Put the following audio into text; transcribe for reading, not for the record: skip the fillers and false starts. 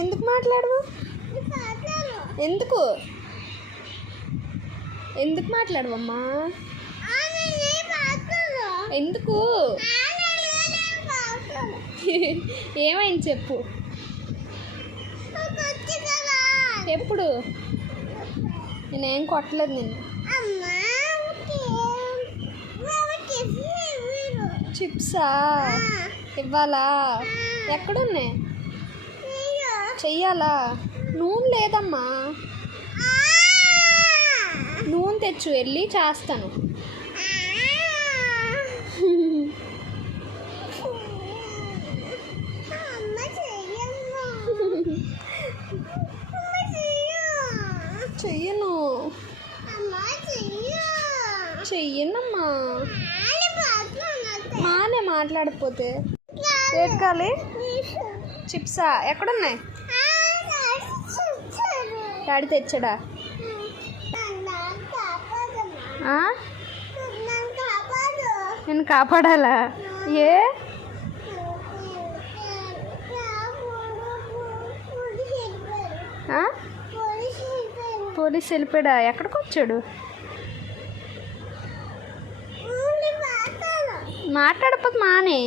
ఎందుకు మాట్లాడవు? ఎందుకు ఎందుకు మాట్లాడవమ్మా? ఎందుకు? ఏమైంది చెప్పు. ఎప్పుడు? నేనేం కొట్టలేదు నిన్ను. చిప్సా ఇవ్వాలా? ఎక్కడున్నాయి? చెయ్యాలా? నూనె లేదమ్మా. నూనె తెచ్చు, వెళ్ళి చేస్తాను. చెయ్యను చెయ్యనమ్మా. మానే మాట్లాడకపోతే ఏట్కాలి? చిప్సా ఎక్కడున్నాయి? డాడీ తెచ్చాడా? నేను కాపాడాలా? ఏ పోలీస్ వెళ్ళిపోయాడా? ఎక్కడికి వచ్చాడు? మాట్లాడకపోతే మానే.